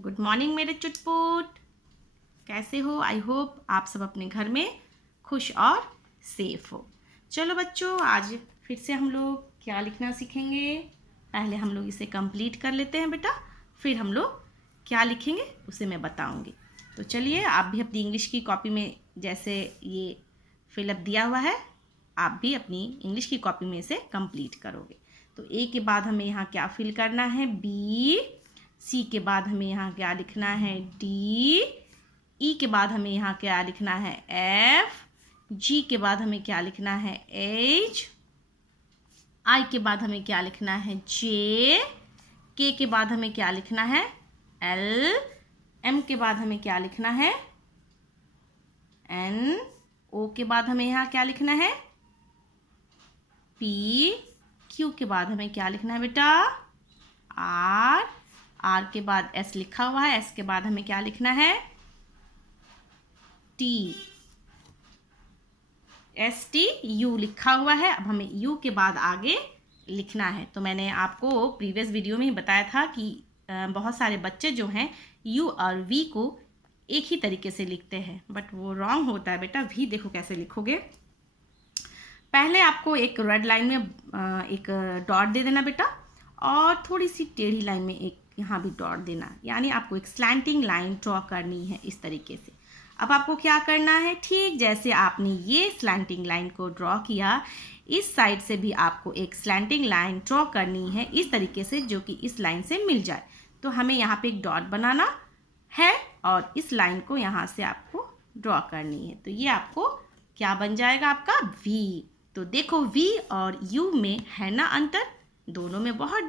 Good morning मेरे चुटपुट। कैसे हो? आई होप आप सब अपने घर में खुश और सेफ हो। चलो बच्चों, आज फिर से हम लोग क्या लिखना सीखेंगे। पहले हम लोग इसे कंप्लीट कर लेते हैं बेटा, फिर हम लोग क्या लिखेंगे उसे मैं बताऊंगी। तो चलिए, आप भी अपनी इंग्लिश की कॉपी में जैसे ये फिलअप दिया हुआ है, आप भी अपनी इंग्लिश की कॉपी में इसे कंप्लीट करोगे। तो ए के बाद हमें यहाँ क्या फिल करना है? बी। सी के बाद हमें यहाँ क्या लिखना है? डी। ई के बाद हमें यहाँ क्या लिखना है? एफ। जी के बाद हमें क्या लिखना है? एच। आई के बाद हमें क्या लिखना है? जे। के बाद हमें क्या लिखना है? एल। एम के बाद हमें क्या लिखना है? एन। ओ के बाद हमें यहाँ क्या लिखना है? पी। क्यू के बाद हमें क्या लिखना है बेटा? आर। आर के बाद एस लिखा हुआ है, एस के बाद हमें क्या लिखना है? टी। एस टी यू लिखा हुआ है, अब हमें यू के बाद आगे लिखना है। तो मैंने आपको प्रीवियस वीडियो में ही बताया था कि बहुत सारे बच्चे जो हैं यू और वी को एक ही तरीके से लिखते हैं, बट वो रॉन्ग होता है बेटा। वी देखो कैसे लिखोगे। पहले आपको एक रेड लाइन में एक डॉट दे देना बेटा, और थोड़ी सी टेढ़ी लाइन में एक यहाँ भी डॉट देना, यानी आपको एक स्लैंटिंग लाइन ड्रॉ करनी है इस तरीके से। अब आपको क्या करना है? ठीक जैसे आपने ये स्लैंटिंग लाइन को ड्रॉ किया, इस साइड से भी आपको एक स्लैंटिंग लाइन ड्रॉ करनी है इस तरीके से, जो कि इस लाइन से मिल जाए। तो हमें यहाँ पे एक डॉट बनाना है और इस लाइन को यहाँ से आपको ड्रॉ करनी है। तो ये आपको क्या बन जाएगा? आपका वी। तो देखो, वी और यू में है ना अंतर, दोनों में बहुत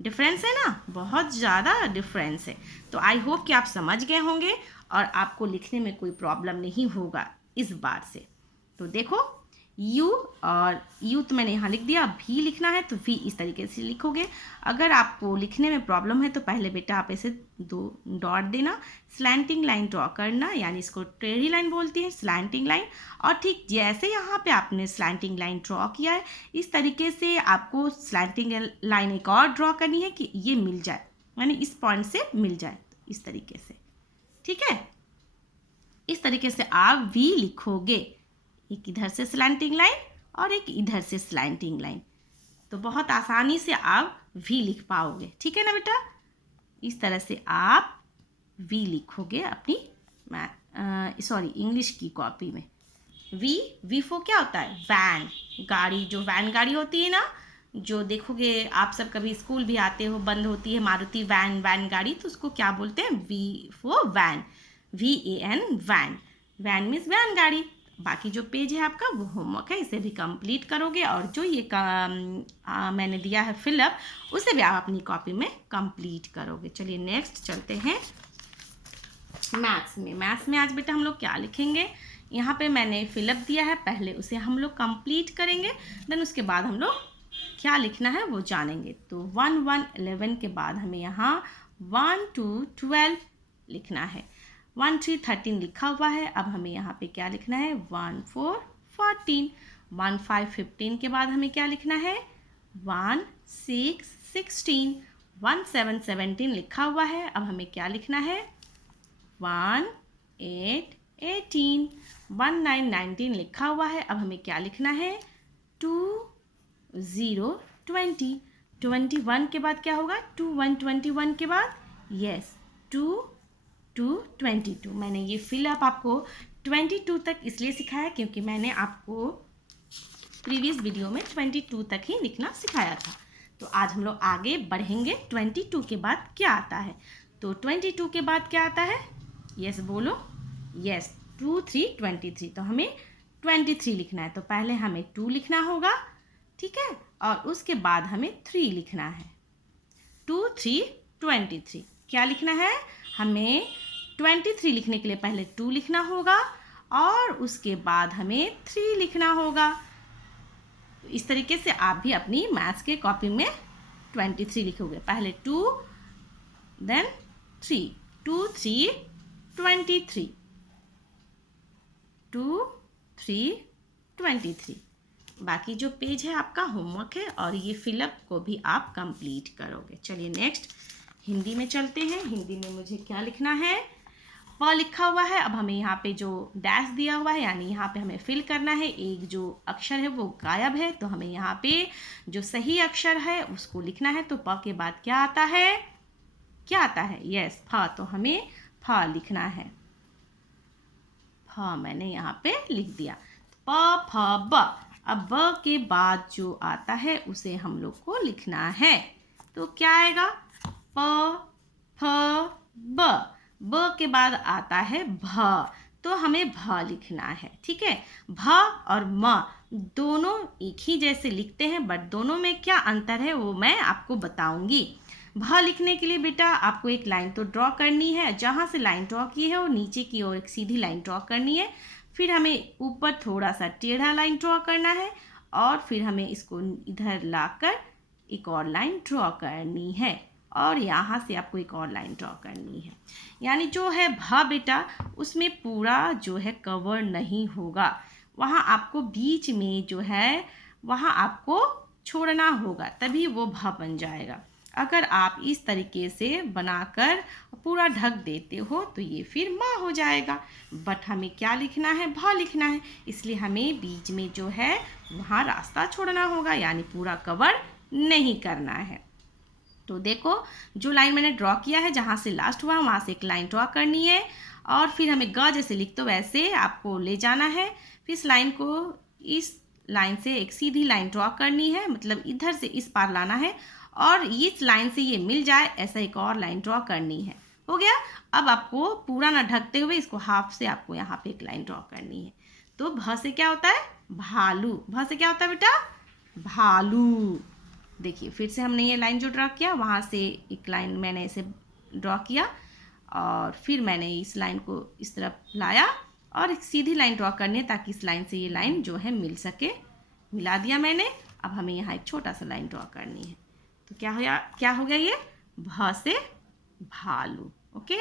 डिफरेंस है ना, बहुत ज़्यादा डिफरेंस है। तो आई होप कि आप समझ गए होंगे और आपको लिखने में कोई प्रॉब्लम नहीं होगा इस बार से। तो देखो, यू और यू तो मैंने यहाँ लिख दिया, भी लिखना है तो वी इस तरीके से लिखोगे। अगर आपको लिखने में प्रॉब्लम है तो पहले बेटा आप ऐसे दो डॉट देना, स्लैंटिंग लाइन ड्रॉ करना, यानी इसको टेढ़ी लाइन बोलती है, स्लैंटिंग लाइन। और ठीक जैसे यहाँ पे आपने स्लैंटिंग लाइन ड्रॉ किया है, इस तरीके से आपको स्लैंटिंग लाइन एक और ड्रॉ करनी है कि ये मिल जाए, यानी इस पॉइंट से मिल जाए, इस तरीके से। ठीक है, इस तरीके से आप वी लिखोगे, एक इधर से स्लैंटिंग लाइन और एक इधर से स्लैंटिंग लाइन। तो बहुत आसानी से आप वी लिख पाओगे। ठीक है ना बेटा? इस तरह से आप वी लिखोगे अपनी इंग्लिश की कॉपी में। वी फॉर क्या होता है? वैन, गाड़ी। जो वैन गाड़ी होती है ना, जो देखोगे आप सब कभी स्कूल भी आते हो, बंद होती है मारुति वैन गाड़ी, तो उसको क्या बोलते हैं? V for van, VAN, van. Van means van गाड़ी। बाकी जो पेज है आपका वो होमवर्क है, इसे भी कंप्लीट करोगे, और जो ये मैंने दिया है फिलअप, उसे भी आप अपनी कॉपी में कंप्लीट करोगे। चलिए नेक्स्ट चलते हैं मैथ्स में आज बेटा हम लोग क्या लिखेंगे? यहाँ पे मैंने फिलअप दिया है, पहले उसे हम लोग कंप्लीट करेंगे, देन उसके बाद हम लोग क्या लिखना है वो जानेंगे। तो 1 1 11 के बाद हमें यहाँ 1 2 12 लिखना है। 1 3 13 लिखा हुआ है, अब हमें यहाँ पे क्या लिखना है? 1 4 14। 1 5 15 के बाद हमें क्या लिखना है? 1 6 16। 1 7 17 लिखा हुआ है, अब हमें क्या लिखना है? 1 8 18। 1 9 19 लिखा हुआ है, अब हमें क्या लिखना है? 2 0 20। 21 के बाद क्या होगा? 2 1 21 के बाद, यस, 2 2 22। मैंने ये फिलअप आपको 22 तक इसलिए सिखाया क्योंकि मैंने आपको प्रीवियस वीडियो में 22 तक ही लिखना सिखाया था। तो आज हम लोग आगे बढ़ेंगे। 22 के बाद क्या आता है? तो 22 के बाद क्या आता है? यस बोलो। यस, 2 3 23। तो हमें 23 लिखना है, तो पहले हमें 2 लिखना होगा, ठीक है, और उसके बाद हमें 3 लिखना है। 2 3 23। क्या लिखना है? हमें 23 लिखने के लिए पहले 2 लिखना होगा और उसके बाद हमें 3 लिखना होगा। तो इस तरीके से आप भी अपनी मैथ्स के कॉपी में 23 लिखोगे, पहले 2 देन 3, 2 3 23, 2 3 23। बाकी जो पेज है आपका होमवर्क है और ये फिलअप को भी आप कंप्लीट करोगे। चलिए नेक्स्ट, हिंदी में चलते हैं। हिंदी में मुझे क्या लिखना है, प लिखा हुआ है। अब हमें यहाँ पे जो डैश दिया हुआ है यानी यहाँ पे हमें फिल करना है, एक जो अक्षर है वो गायब है, तो हमें यहाँ पे जो सही अक्षर है उसको लिखना है। तो प के बाद क्या आता है, क्या आता है, यस फ, तो हमें फ लिखना है। फ मैंने यहाँ पे लिख दिया। प फ ब, अब ब के बाद जो आता है उसे हम लोग को लिखना है। तो क्या आएगा, प फ ब, ब के बाद आता है भ, तो हमें भ लिखना है। ठीक है, भ और म दोनों एक ही जैसे लिखते हैं, बट दोनों में क्या अंतर है वो मैं आपको बताऊंगी। भ लिखने के लिए बेटा आपको एक लाइन तो ड्रॉ करनी है, जहाँ से लाइन ड्रॉ की है वो नीचे की ओर एक सीधी लाइन ड्रॉ करनी है, फिर हमें ऊपर थोड़ा सा टेढ़ा लाइन ड्रॉ करना है, और फिर हमें इसको इधर लाकर एक और लाइन ड्रॉ करनी है, और यहाँ से आपको एक और लाइन ड्रॉ करनी है। यानी जो है भ बेटा उसमें पूरा जो है कवर नहीं होगा, वहाँ आपको बीच में जो है वहाँ आपको छोड़ना होगा, तभी वो भ बन जाएगा। अगर आप इस तरीके से बनाकर पूरा ढक देते हो तो ये फिर माँ हो जाएगा, बट हमें क्या लिखना है, भ लिखना है, इसलिए हमें बीच में जो है वहाँ रास्ता छोड़ना होगा, यानी पूरा कवर नहीं करना है। तो देखो जो लाइन मैंने ड्रॉ किया है, जहाँ से लास्ट हुआ वहाँ से एक लाइन ड्रॉ करनी है, और फिर हमें ग जैसे लिखते वैसे आपको ले जाना है, फिर इस लाइन को इस लाइन से एक सीधी लाइन ड्रॉ करनी है, मतलब इधर से इस पार लाना है, और इस लाइन से ये मिल जाए ऐसा एक और लाइन ड्रॉ करनी है। हो गया। अब आपको पूरा ना ढकते हुए इसको हाफ से आपको यहाँ पे एक लाइन ड्रॉ करनी है। तो भ से क्या होता है, भालू। भ से क्या होता है बेटा, भालू। देखिए फिर से हमने ये लाइन जो ड्रॉ किया वहाँ से एक लाइन मैंने इसे ड्रॉ किया, और फिर मैंने इस लाइन को इस तरफ लाया और एक सीधी लाइन ड्रॉ करनी है ताकि इस लाइन से ये लाइन जो है मिल सके। मिला दिया मैंने। अब हमें यहाँ एक छोटा सा लाइन ड्रॉ करनी है। तो क्या हो गया ये, भ से भालू। ओके,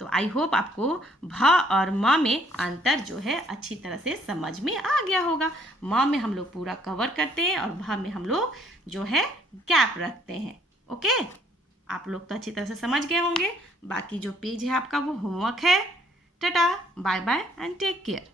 तो आई होप आपको भ और म में अंतर जो है अच्छी तरह से समझ में आ गया होगा। म में हम लोग पूरा कवर करते हैं और भ में हम लोग जो है गैप रखते हैं। ओके, आप लोग तो अच्छी तरह से समझ गए होंगे। बाकी जो पेज है आपका वो होमवर्क है। Tata, bye bye and take care.